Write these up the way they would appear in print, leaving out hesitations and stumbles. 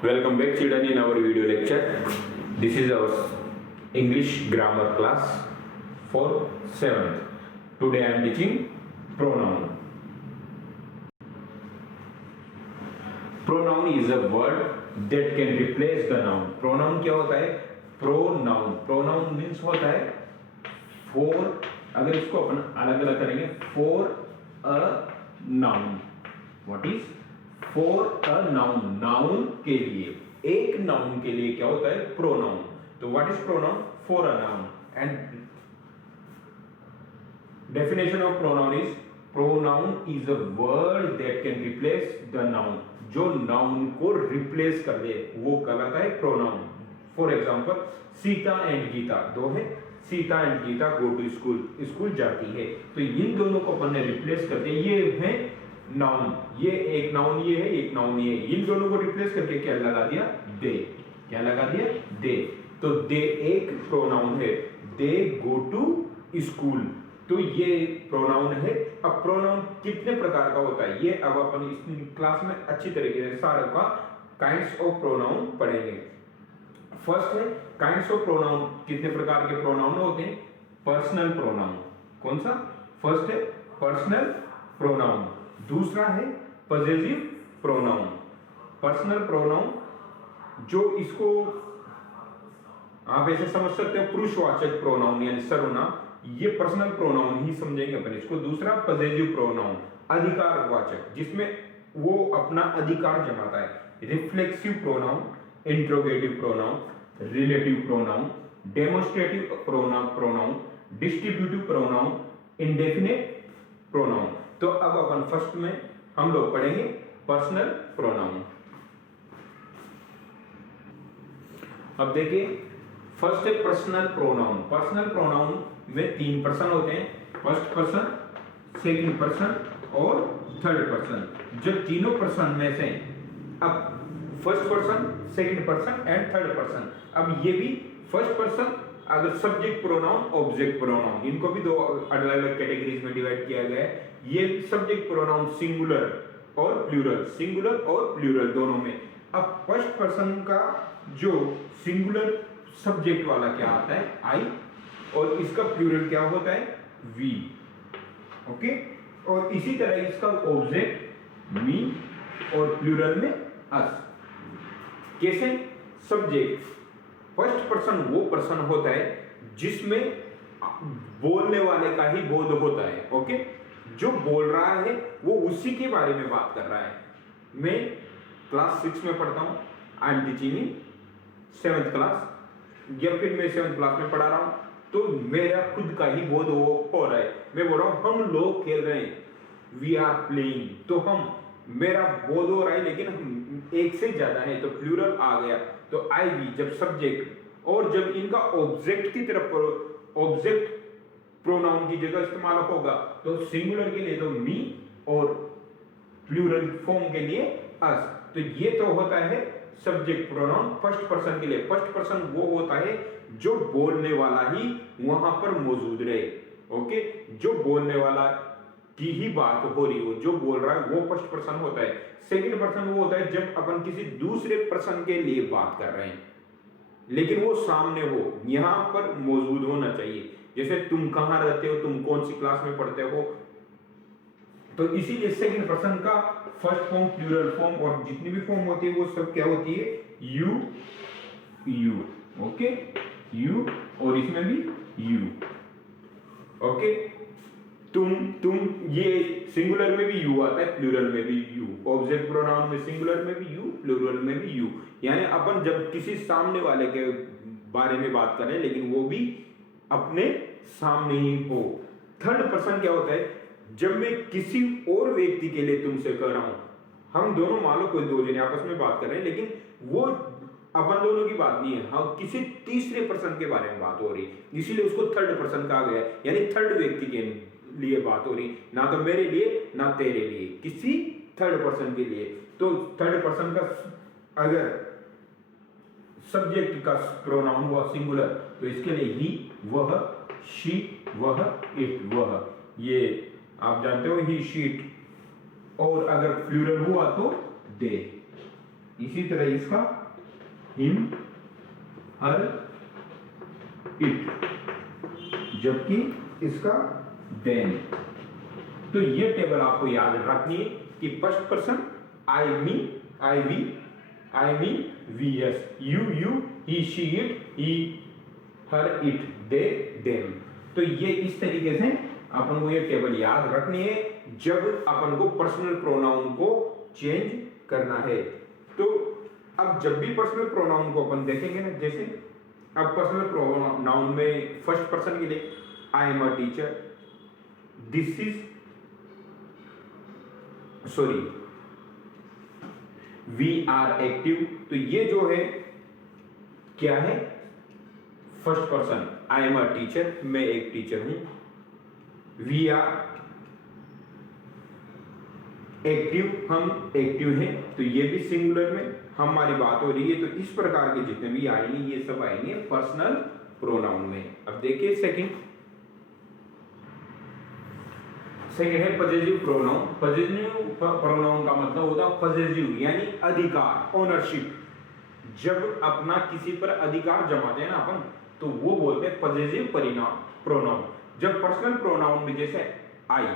Welcome back children in our video lecture. This is our English grammar class for 7th. Today I am teaching pronoun. Pronoun is a word that can replace the noun. Pronoun क्या होता है? Pronoun. Pronoun means होता है for, अगर इसको अपन अलग अलग करेंगे, for a noun. What is for a noun? Noun के लिए, एक noun के लिए क्या होता है? Pronoun. तो what is pronoun? For a noun. And definition of pronoun is a word that can replace the noun. जो noun को replace कर दे वो कहलाता है pronoun. For example, Sita and Gita दो है. Sita and Gita go to school, school जाती है. तो इन दोनों को अपन ने रिप्लेस कर दिया. ये है नाउन, ये एक नाउन ये है, एक नाउन ये है. इन दोनों को रिप्लेस करके क्या लगा दिया? दे. क्या लगा दिया? दे. तो दे एक प्रोनाउन है. दे गो टू स्कूल, तो ये प्रोनाउन है. अब प्रोनाउन कितने प्रकार का होता है ये अब अपन इस क्लास में अच्छी तरीके से सारे का काइंड्स ऑफ प्रोनाउन पढ़ेंगे. फर्स्ट है काइंड्स ऑफ प्रोनाउन. कितने प्रकार के प्रोनाउन होते हैं? Personal pronoun. कौन सा? फर्स्ट है पर्सनल प्रोनाउन. दूसरा है पजेसिव प्रोनाउन. पर्सनल प्रोनाउन जो इसको आप ऐसे समझ सकते हो पुरुषवाचक प्रोनाउन यानी सर्वनाम, ये पर्सनल प्रोनाउन ही समझेंगे अपन इसको. दूसरा पजेसिव प्रोनाउन अधिकारवाचक, जिसमें वो अपना अधिकार जमाता है. Reflexive pronoun, interrogative pronoun, relative pronoun, demonstrative pronoun, distributive pronoun, indefinite pronoun. तो अब अपन फर्स्ट में हम लोग पढ़ेंगे पर्सनल प्रोनाउन. अब देखिए फर्स्ट है पर्सनल प्रोनाउन. पर्सनल प्रोनाउन में तीन पर्सन होते हैं. फर्स्ट पर्सन, सेकंड पर्सन और थर्ड पर्सन. जो तीनों पर्सन में से अब first person, second person and third person. अब ये भी फर्स्ट पर्सन अगर सब्जेक्ट प्रोनाउन, ऑब्जेक्ट प्रोनाउन, इनको भी दो अलग अलग कैटेगरीज में डिवाइड किया गया है. ये सब्जेक्ट प्रोनाउन सिंगुलर और प्लूरल, सिंगुलर और प्लूरल दोनों में. अब फर्स्ट पर्सन का जो सिंगुलर सब्जेक्ट वाला क्या आता है? आई, और इसका प्लूरल क्या होता है? वी. ओके. और इसी तरह इसका ऑब्जेक्ट मी और प्लूरल में अस. कैसे? सब्जेक्ट फर्स्ट पर्सन वो पर्सन होता है जिसमें बोलने वाले का ही बोध होता है. ओके. जो बोल रहा है वो उसी के बारे में बात कर रहा है. मैं क्लास 6 में पढ़ता हूं. I am teaching in 7th class, या फिर मैं 7th क्लास में पढ़ा रहा हूं, तो मेरा खुद का ही बोध हो रहा है. मैं बोल रहा हूं हम लोग खेल रहे हैं, वी आर प्लेइंग, तो हम, मेरा बोध हो रहा है, लेकिन हम एक से ज्यादा है तो प्लूरल आ गया. तो आई वी जब सब्जेक्ट, और जब इनका ऑब्जेक्ट की तरफ ऑब्जेक्ट प्रोनाउन की जगह इस्तेमाल होगा तो सिंगुलर के लिए तो मी और प्लूरल फॉर्म के लिए अस. तो ये तो होता है सब्जेक्ट प्रोनाउन फर्स्ट पर्सन के लिए. फर्स्ट पर्सन वो होता है जो बोलने वाला ही वहां पर मौजूद रहे. ओके. जो बोलने वाला की ही बात हो रही हो, जो बोल रहा है वो फर्स्ट पर्सन होता है. सेकंड पर्सन वो होता है जब अपन किसी दूसरे पर्सन के लिए बात कर रहे हैं, लेकिन वो सामने हो, यहां पर मौजूद होना चाहिए. जैसे तुम कहां रहते हो, तुम कौन सी क्लास में पढ़ते हो. तो इसीलिए सेकंड पर्सन का फर्स्ट फॉर्म, प्लूरल फॉर्म और जितनी भी फॉर्म होती है वो सब क्या होती है? You, you. ओके. यू, और इसमें भी यू. ओके. तुम, ये सिंगुलर में भी यू आता है, प्लूरल में भी यू. ऑब्जेक्ट प्रोनाउन में सिंगुलर में भी यू, प्लूरल में भी यू. यानी अपन जब किसी सामने वाले के बारे में बात करें, लेकिन वो भी अपने सामने ही हो. थर्ड पर्सन क्या होता है? जब मैं किसी और व्यक्ति के लिए तुमसे कह रहा हूं, हम दोनों मान लो कोई दो जने आपस में बात कर रहे हैं, लेकिन वो अपन दोनों की बात नहीं है, हम किसी तीसरे पर्सन के बारे में बात हो रही है, इसीलिए उसको थर्ड पर्सन कहा गया. यानी थर्ड व्यक्ति के लिए बात हो रही, ना तो मेरे लिए ना तेरे लिए, किसी थर्ड पर्सन के लिए. तो थर्ड पर्सन का अगर सब्जेक्ट का प्रोनाउन हुआ सिंगुलर तो इसके लिए ही, वह, शी, वह, इट, वह, ये आप जानते हो ही, शीट. और अगर प्लूरल हुआ तो दे. इसी तरह इसका हिम, हर, इट, जबकि इसका देन। तो ये टेबल आपको याद रखनी है कि first person I, me, I, we, we, us, you, he, she, it, he, her, it, they, them. तो ये इस तरीके से अपन को ये टेबल याद रखनी है जब अपन को पर्सनल प्रोनाउन को चेंज करना है। तो अब जब भी पर्सनल प्रोनाउन को अपन देखेंगे ना, जैसे अब पर्सनल प्रोनाउन में फर्स्ट पर्सन के लिए I am a teacher, this is, sorry, we are active. तो ये जो है क्या है, first person, I am a teacher, मैं एक टीचर हूं। वी आर एक्टिव, हम एक्टिव हैं, तो ये भी सिंगुलर में हमारी बात हो रही है। तो इस प्रकार के जितने भी आएंगे ये सब आएंगे पर्सनल प्रोनाउन में। अब देखिए सेकंड है पजेसिव प्रोनाउन। पजेसिव प्रोनाउन का मतलब होता है पजेसिव यानी अधिकार, ओनरशिप। जब अपना किसी पर अधिकार जमाते हैं ना अपन, तो वो बोलते हैं पजेसिव प्रोनाउन। जब पर्सनल प्रोनाउन में जैसे आई,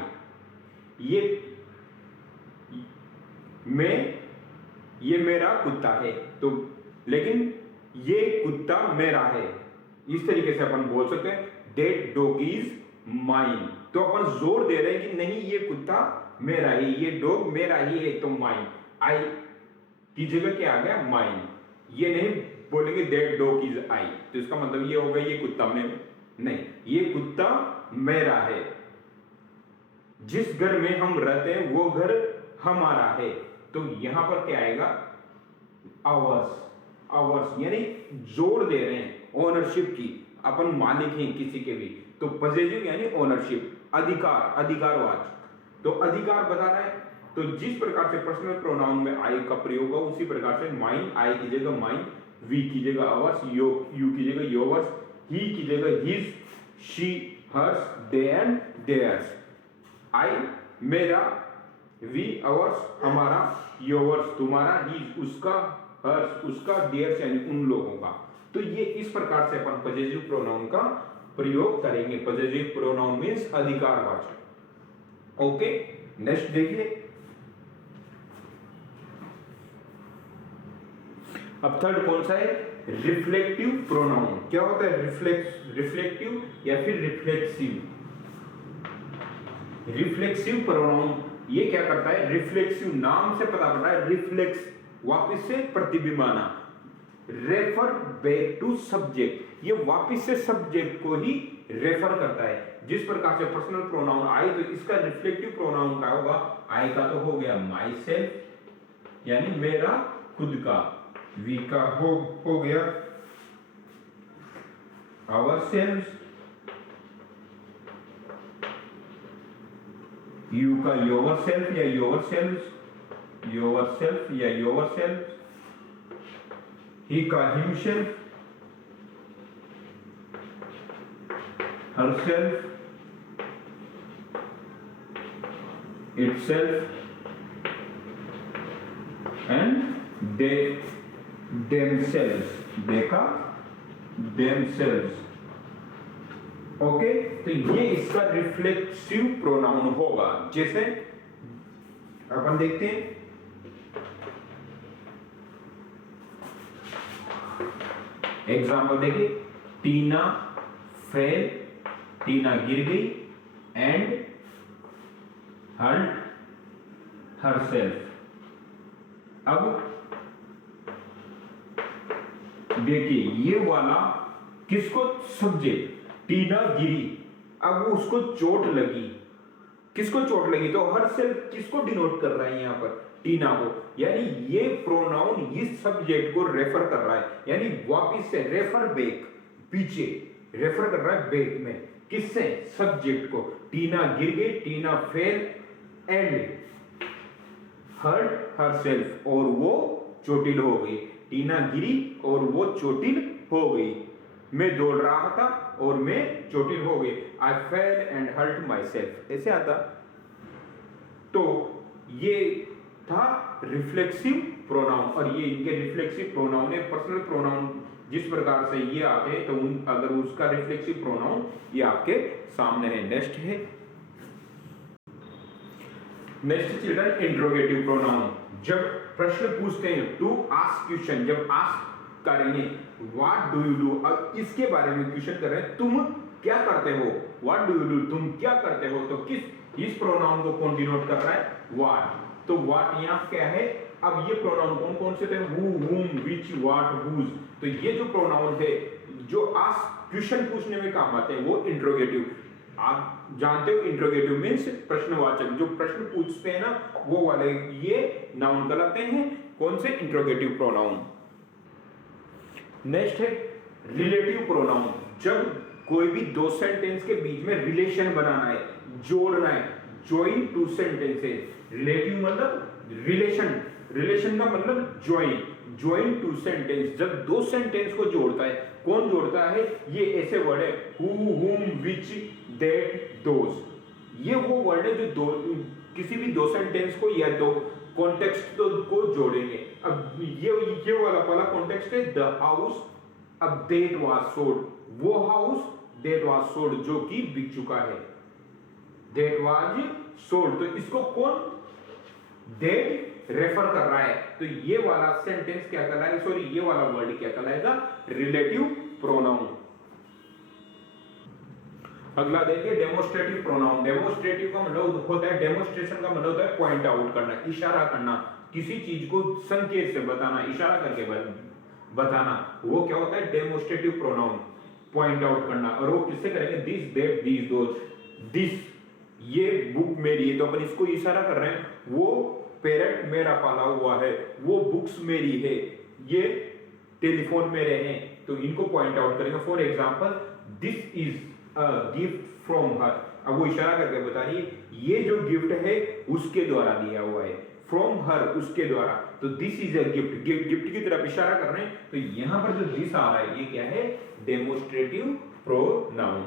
ये मैं, ये मेरा कुत्ता है, तो लेकिन ये कुत्ता मेरा है, इस तरीके से अपन बोल सकते हैं दैट डॉग इज माइन। तो अपन जोर दे रहे हैं कि नहीं ये कुत्ता मेरा ही, ये डॉग मेरा ही है, तो माइन, आई की जगह क्या आ गया, माइन। ये नहीं बोलेंगे दैट डॉग इज आई, तो इसका मतलब ये होगा ये कुत्ता मेरा नहीं, ये कुत्ता मेरा है। जिस घर में हम रहते हैं वो घर हमारा है, तो यहां पर क्या आएगा, आवर्स। आवर्स यानी जोर दे रहे हैं ओनरशिप की, अपन मालिक हैं किसी के भी। तो पजेसिव यानी ओनरशिप, अधिकार, अधिकारवाचक। तो अधिकार बता रहा है। तो जिस प्रकार से पर्सनल प्रोनाउन में आई का प्रयोग होगा उसी प्रकार से माइन, आई की जगह माइन, वी की जगह आवर्स, यू की जगह योवर्स, ही की जगह his, she, hers, they and theirs. I मेरा, वी अवर्स हमारा, योवर्स तुम्हारा, ही उसका, हर्स उसका, देयर्स यानी उन लोगों का। तो ये इस प्रकार से अपन पजेसिव प्रोनाउन का प्रयोग करेंगे। पजेसिव प्रोनाउन मींस अधिकारवाचक। ओके, नेक्स्ट देखिए। अब थर्ड कौन सा है, रिफ्लेक्टिव प्रोनाउन। क्या होता है रिफ्लेक्टिव या फिर रिफ्लेक्सिव। रिफ्लेक्सिव प्रोनाउन ये क्या करता है, रिफ्लेक्सिव नाम से पता पड़ रहा है, रिफ्लेक्स वापस से प्रतिबिंब आना, रेफर बैक टू सब्जेक्ट, ये वापस से सब्जेक्ट को ही रेफर करता है। जिस प्रकार से पर्सनल प्रोनाउन आई, तो इसका रिफ्लेक्टिव प्रोनाउन क्या होगा, आई का तो हो गया माई सेल्फ यानी मेरा खुद का, वी का हो गया आवर सेल्फ, यू का योवर सेल्फ या योवर सेल्फ, योवर सेल्फ या योवर सेल्फ, ही का himself, herself, itself and they themselves, देखा themselves। ओके, तो ये इसका रिफ्लेक्सिव प्रोनाउन होगा। जैसे अपन देखते हैं एग्जाम्पल देखिए, टीना फेल, टीना गिर गई, एंड हर्ट हरसेल्फ। अब देखिए ये वाला किसको, सब्जेक्ट, टीना गिरी, अब उसको चोट लगी, किसको चोट लगी, तो हरसेल्फ किसको डिनोट कर रहा है यहां पर, टीना को। यानी ये प्रोनाउन इस सब्जेक्ट को रेफर कर रहा है, यानी वापिस से रेफर बैक, पीछे रेफर कर रहा है बैक में, किससे, सब्जेक्ट को। टीना गिर गई, टीना फेल एंड हर्ट हरसेल्फ, और वो चोटिल हो गई। टीना गिरी और वो चोटिल हो गई। मैं दौड़ रहा था और मैं चोटिल हो गई, I fell and hurt myself, ऐसे आता। तो ये था रिफ्लेक्सिव प्रोनाउन, और ये इनके रिफ्लेक्सिव प्रोनाउन है। पर्सनल प्रोनाउन जिस प्रकार से ये आते हैं तो अगर उसका रिफ्लेक्सिव प्रोनाउन ये आपके सामने है। नेक्स्ट है, नेक्स्ट चिल्ड्रन इंट्रोगेटिव प्रोनाउन। जब प्रश्न पूछते हैं, टू आस्क क्वेश्चन, जब आस्क करेंगे व्हाट डू यू डू, अब इसके बारे में क्वेश्चन कर रहे हैं, तुम क्या करते हो, व्हाट डू यू डू, तुम क्या करते हो, तो इस प्रोनाउन को कौन डिनोट कर रहा है, व्हाट। तो व्हाट यहाँ क्या है, अब ये प्रोनाउन कौन कौन से थे, हु, हुम, विच, व्हाट, हुज। तो ये जो प्रोनाउन है जो आस्क क्वेश्चन पूछने में काम आते हैं वो इंट्रोगेटिव। आप जानते हो इंट्रोगेटिव मींस प्रश्नवाचक, जो प्रश्न पूछते हैं ना वो वाले, ये नाउन कहलाते हैं कौन से, इंट्रोगेटिव प्रोनाउन। नेक्स्ट है रिलेटिव प्रोनाउन। जब कोई भी दो सेंटेंस के बीच में रिलेशन बनाना है, जोड़ना है, ज्वाइन टू सेंटेंसेस। रिलेटिव मतलब रिलेशन, रिलेशन का मतलब ज्वाइन, ज्वाइन टू सेंटेंस। जब दो सेंटेंस को जोड़ता है, कौन जोड़ता है, ये ऐसे वर्ड है हु, हुम, विच, दैट, दोज। ये वो वर्ड है जो दो किसी भी दो सेंटेंस को या दो कॉन्टेक्स्ट को जोड़ेंगे। अब ये वाला पहला कॉन्टेक्स्ट है द हाउस, अब दैट वाज सोल्ड, वो हाउस दैट वाज सोल्ड जो कि बिक चुका है, दैट वाज सोल्ड। तो इसको कौन, दैट रेफर कर रहा है, तो ये वाला सेंटेंस क्या कहलाएगा, सॉरी ये वाला वर्ड क्या कहलाएगा, रिलेटिव प्रोनाउन। अगला देखिए डेमोस्ट्रेटिव प्रोनाउन। डेमोस्ट्रेटिव का मतलब होता है, डेमोस्ट्रेशन का मतलब होता है पॉइंट आउट करना, इशारा करना, किसी चीज को संकेत से बताना, इशारा करके बताना, वो क्या होता है डेमोस्ट्रेटिव प्रोनाउन, पॉइंट आउट करना। और वो किससे करेंगे, this, that, these, those. This ये बुक मेरी है तो अपन इसको इशारा कर रहे हैं, वो पेरेंट मेरा पाला हुआ है, वो बुक्स मेरी है, ये टेलीफोन मेरे हैं, तो इनको पॉइंट आउट करेंगे। For example this is a gift from her, अब वो इशारा करके बता रही है ये जो गिफ्ट है उसके द्वारा दिया हुआ है, फ्रॉम हर उसके द्वारा, तो this is a gift, gift की तरफ इशारा कर रहे हैं। तो यहां पर जो दिस आ रहा है ये क्या है, डेमोस्ट्रेटिव प्रोनाउन।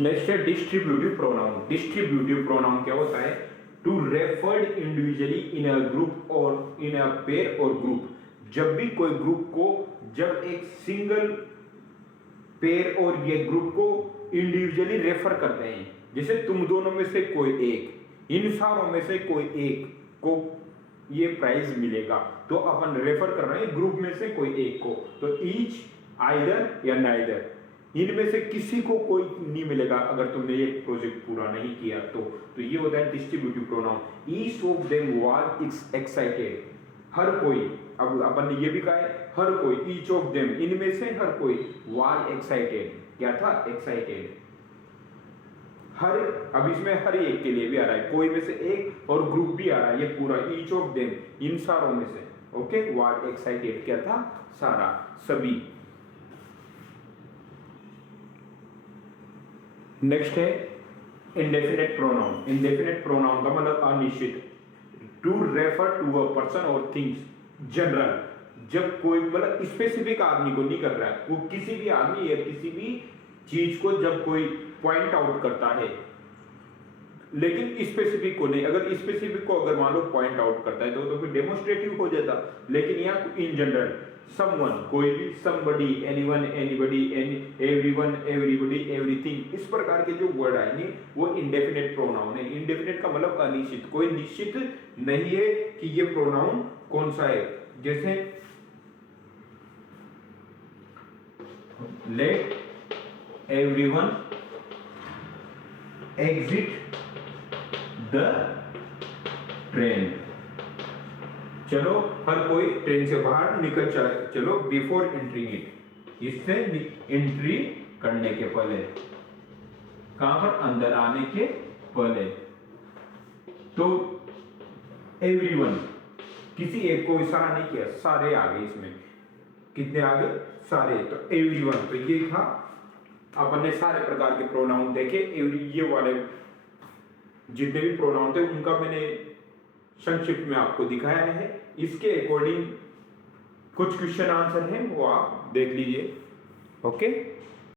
नेक्स्ट है डिस्ट्रीब्यूटिव प्रोनाउन। डिस्ट्रीब्यूटिव प्रोनाउन क्या होता है, to referred individually in a group और इन अ पेयर और ग्रुप। जब भी कोई ग्रुप को, जब एक सिंगल पेयर और ये ग्रुप को इंडिविजुअली रेफर करते हैं, जैसे तुम दोनों में से कोई एक, इन सारों में से कोई एक को ये प्राइज मिलेगा, तो अपन रेफर कर रहे हैं ग्रुप में से कोई एक को, तो ईच, आइदर या नाइदर, इनमें से किसी को कोई नहीं मिलेगा अगर तुमने ये प्रोजेक्ट पूरा नहीं किया तो ये होता है distributive pronoun. Each of them was excited, हर कोई, अब अपन ने ये भी कहा है हर कोई, ईच ऑफ देम इनमें से हर कोई, वाज एक्साइटेड, क्या था, एक्साइटेड। हर, अब इसमें हर एक के लिए भी आ रहा है, कोई में से एक, और ग्रुप भी आ रहा है, ये पूरा ईच ऑफ देम, इन सारों में से, ओके, वाज एक्साइटेड क्या था, सारा, सभी। नेक्स्ट है इंडेफिनेट प्रोनाउन। इंडेफिनेट प्रोनाउन का मतलब अनिश्चित, to refer to a person और थिंग्स, जनरल। जब कोई मतलब स्पेसिफिक आदमी को नहीं कर रहा है, वो किसी भी आदमी या किसी भी चीज को जब कोई पॉइंट आउट करता है, लेकिन स्पेसिफिक को नहीं, अगर स्पेसिफिक को अगर मान लो पॉइंट आउट करता है तो फिर डेमोस्ट्रेटिव हो जाता, लेकिन यहाँ इन जनरल, समवन, कोई भी, somebody, anyone, anybody, everyone, everybody, everything, इस प्रकार के जो वर्ड आएंगे वो इंडेफिनेट प्रोनाउन है। इंडेफिनेट का मतलब अनिश्चित, कोई निश्चित नहीं है कि ये प्रोनाउन कौन सा है। जैसे late everyone exit the train, चलो हर कोई ट्रेन से बाहर निकल चलो, बिफोर एंट्रिंग इट, इससे एंट्री करने के पहले, कहां पर, अंदर आने के पहले। तो एवरीवन, किसी एक को इशारा नहीं किया, सारे आ गए इसमें, कितने आ गए, सारे, तो एवरीवन, तो ये था, अपन ने सारे प्रकार के प्रोनाउन देखे। ये वाले जितने भी प्रोनाउन थे उनका मैंने संक्षिप्त में आपको दिखाया है। इसके अकॉर्डिंग कुछ क्वेश्चन आंसर हैं वो आप देख लीजिए, ओके।